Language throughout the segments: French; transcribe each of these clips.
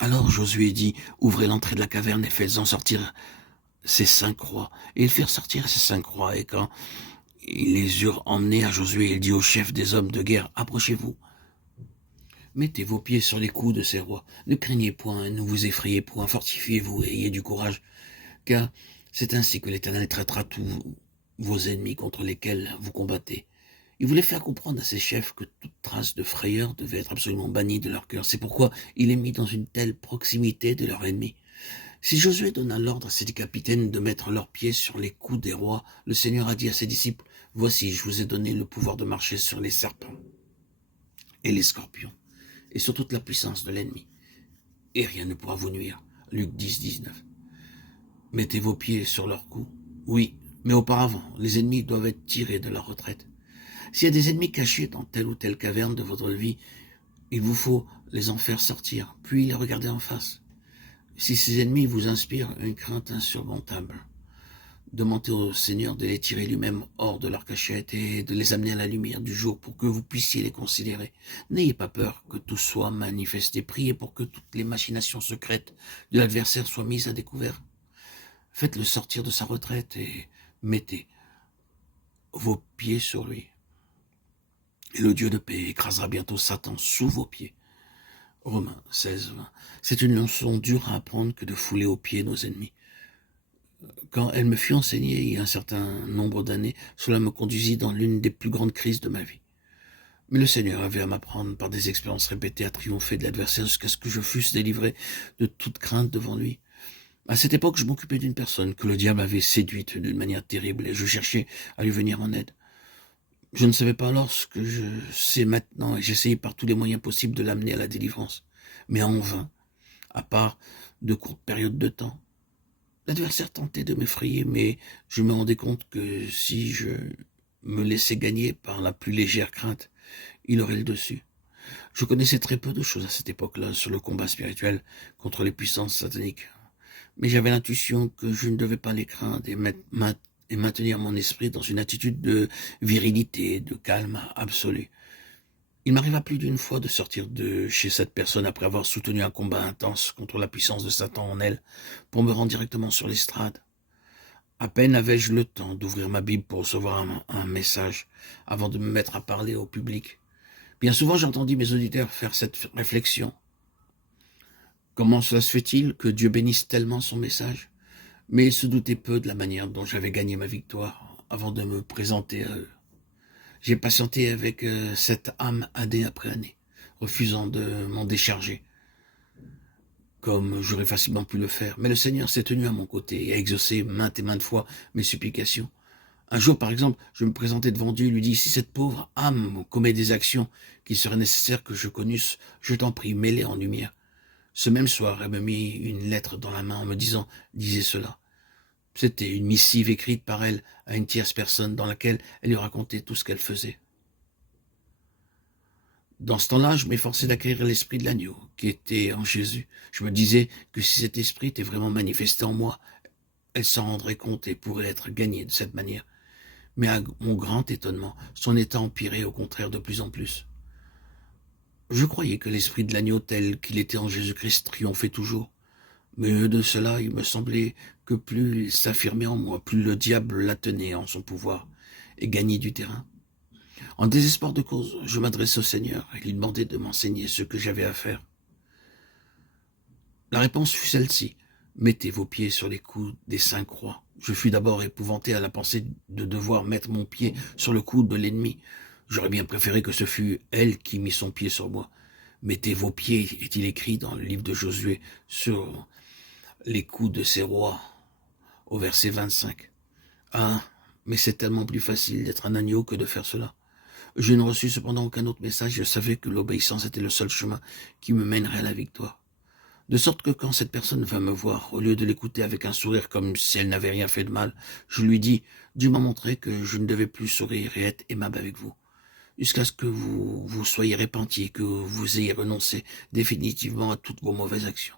Alors Josué dit, ouvrez l'entrée de la caverne et faites-en sortir ces 5 rois. Et ils firent sortir ces 5 rois, et quand ils les eurent emmenés à Josué, il dit au chef des hommes de guerre, approchez-vous, mettez vos pieds sur les coups de ces rois, ne craignez point, ne vous effrayez point, fortifiez-vous et ayez du courage, car c'est ainsi que l'Éternel traitera tous vos ennemis contre lesquels vous combattez. Il voulait faire comprendre à ses chefs que toute trace de frayeur devait être absolument bannie de leur cœur. C'est pourquoi il les mit dans une telle proximité de leur ennemi. Si Josué donna l'ordre à ses capitaines de mettre leurs pieds sur les coups des rois, le Seigneur a dit à ses disciples, « Voici, je vous ai donné le pouvoir de marcher sur les serpents et les scorpions, et sur toute la puissance de l'ennemi, et rien ne pourra vous nuire. » Luc 10, 19. Mettez vos pieds sur leurs coups. Oui, mais auparavant, les ennemis doivent être tirés de leur retraite. S'il y a des ennemis cachés dans telle ou telle caverne de votre vie, il vous faut les en faire sortir, puis les regarder en face. Si ces ennemis vous inspirent une crainte insurmontable, demandez au Seigneur de les tirer lui-même hors de leur cachette et de les amener à la lumière du jour pour que vous puissiez les considérer. N'ayez pas peur que tout soit manifesté. Priez pour que toutes les machinations secrètes de l'adversaire soient mises à découvert. Faites-le sortir de sa retraite et mettez vos pieds sur lui. Et le Dieu de paix écrasera bientôt Satan sous vos pieds. Romains 16, 20. C'est une leçon dure à apprendre que de fouler aux pieds nos ennemis. Quand elle me fut enseignée il y a un certain nombre d'années, cela me conduisit dans l'une des plus grandes crises de ma vie. Mais le Seigneur avait à m'apprendre par des expériences répétées à triompher de l'adversaire jusqu'à ce que je fusse délivré de toute crainte devant lui. À cette époque, je m'occupais d'une personne que le diable avait séduite d'une manière terrible et je cherchais à lui venir en aide. Je ne savais pas alors ce que je sais maintenant et j'essayais par tous les moyens possibles de l'amener à la délivrance. Mais en vain, à part de courtes périodes de temps. L'adversaire tentait de m'effrayer, mais je me rendais compte que si je me laissais gagner par la plus légère crainte, il aurait le dessus. Je connaissais très peu de choses à cette époque-là sur le combat spirituel contre les puissances sataniques. Mais j'avais l'intuition que je ne devais pas les craindre et maintenir mon esprit dans une attitude de virilité, de calme absolu. Il m'arriva plus d'une fois de sortir de chez cette personne après avoir soutenu un combat intense contre la puissance de Satan en elle, pour me rendre directement sur l'estrade. À peine avais-je le temps d'ouvrir ma Bible pour recevoir un message avant de me mettre à parler au public. Bien souvent, j'entendis mes auditeurs faire cette réflexion. Comment cela se fait-il que Dieu bénisse tellement son message? Mais ils se doutaient peu de la manière dont j'avais gagné ma victoire avant de me présenter à eux. J'ai patienté avec cette âme année après année, refusant de m'en décharger, comme j'aurais facilement pu le faire. Mais le Seigneur s'est tenu à mon côté et a exaucé maintes et maintes fois mes supplications. Un jour, par exemple, je me présentais devant Dieu et lui dis, si cette pauvre âme commet des actions qu'il serait nécessaire que je connusse, je t'en prie, mets-les en lumière. Ce même soir, elle me mit une lettre dans la main en me disant, lisez cela. C'était une missive écrite par elle à une tierce personne dans laquelle elle lui racontait tout ce qu'elle faisait. Dans ce temps-là, je m'efforçais d'acquérir l'esprit de l'agneau qui était en Jésus. Je me disais que si cet esprit était vraiment manifesté en moi, elle s'en rendrait compte et pourrait être gagnée de cette manière. Mais à mon grand étonnement, son état empirait au contraire de plus en plus. Je croyais que l'esprit de l'agneau tel qu'il était en Jésus-Christ triomphait toujours. Mais au lieu de cela, il me semblait que plus il s'affirmait en moi, plus le diable la tenait en son pouvoir et gagnait du terrain. En désespoir de cause, je m'adressai au Seigneur et lui demandai de m'enseigner ce que j'avais à faire. La réponse fut celle-ci. Mettez vos pieds sur les coups des 5 rois. Je fus d'abord épouvanté à la pensée de devoir mettre mon pied sur le cou de l'ennemi. J'aurais bien préféré que ce fût elle qui mit son pied sur moi. Mettez vos pieds, est-il écrit dans le livre de Josué, sur les coups de ces rois, au verset 25. Ah, mais c'est tellement plus facile d'être un agneau que de faire cela. Je ne reçus cependant aucun autre message, je savais que l'obéissance était le seul chemin qui me mènerait à la victoire. De sorte que quand cette personne vint me voir, au lieu de l'écouter avec un sourire comme si elle n'avait rien fait de mal, je lui dis, Dieu m'a montré que je ne devais plus sourire et être aimable avec vous, jusqu'à ce que vous soyez repentis, que vous ayez renoncé définitivement à toutes vos mauvaises actions.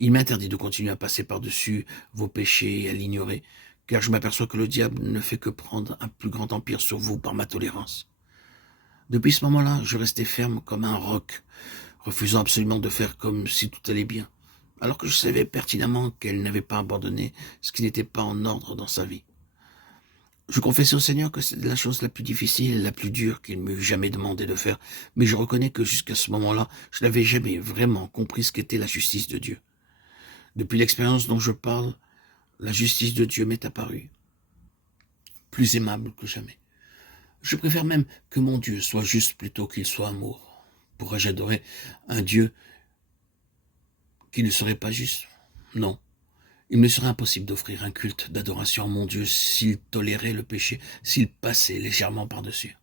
Il m'interdit de continuer à passer par-dessus vos péchés et à l'ignorer, car je m'aperçois que le diable ne fait que prendre un plus grand empire sur vous par ma tolérance. Depuis ce moment-là, je restais ferme comme un roc, refusant absolument de faire comme si tout allait bien, alors que je savais pertinemment qu'elle n'avait pas abandonné ce qui n'était pas en ordre dans sa vie. Je confessais au Seigneur que c'était la chose la plus difficile et la plus dure qu'il m'eût jamais demandé de faire, mais je reconnais que jusqu'à ce moment-là, je n'avais jamais vraiment compris ce qu'était la justice de Dieu. Depuis l'expérience dont je parle, la justice de Dieu m'est apparue, plus aimable que jamais. Je préfère même que mon Dieu soit juste plutôt qu'il soit amour. Pourrais-je adorer un Dieu qui ne serait pas juste? Non. Il me serait impossible d'offrir un culte d'adoration à mon Dieu s'il tolérait le péché, s'il passait légèrement par-dessus.